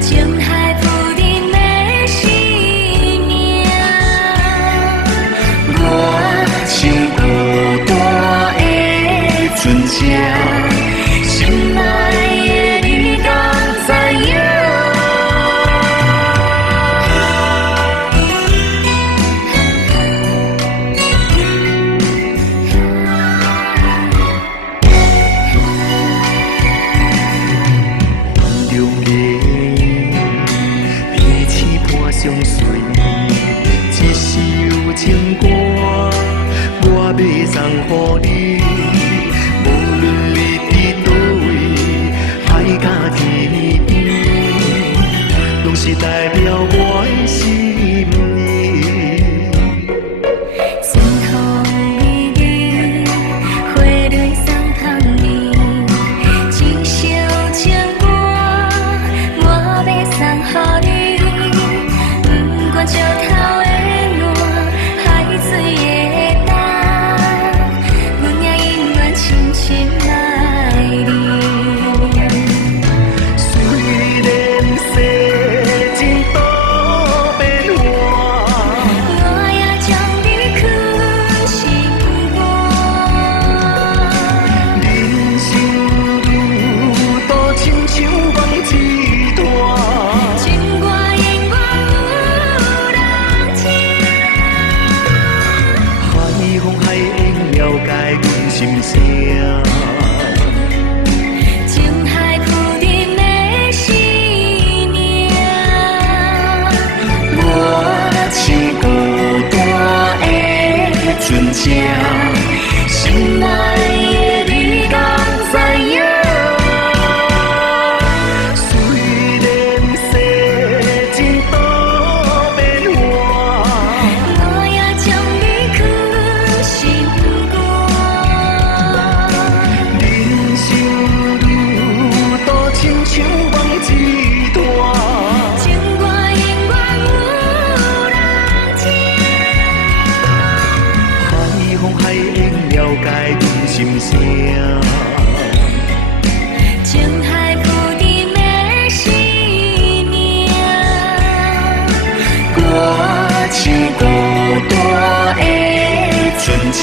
情海浮沉的思念，我像孤单的船只，心爱的你敢知影？中间彼此伴相随，一首情歌我要送予你。无论你伫倒位，海角天边，拢是代表我的心意。春风微微，花蕊送香你，一首情歌我要送予你。不管石头的烂，海水的干，阮也永远深深爱你。虽然世情多变化，我也将你藏心肝。人生路途亲像梦一段，情歌永远有人听。海风海会了解阮心声。情海浮沉的思念，我像孤单的船只，心爱的你敢知影？虽然世情多变化，我也将你藏心肝。人生路途亲像梦一段，情歌永远有人听。海风海会了解阮心声。情海浮沉的思念，我像孤单的船只。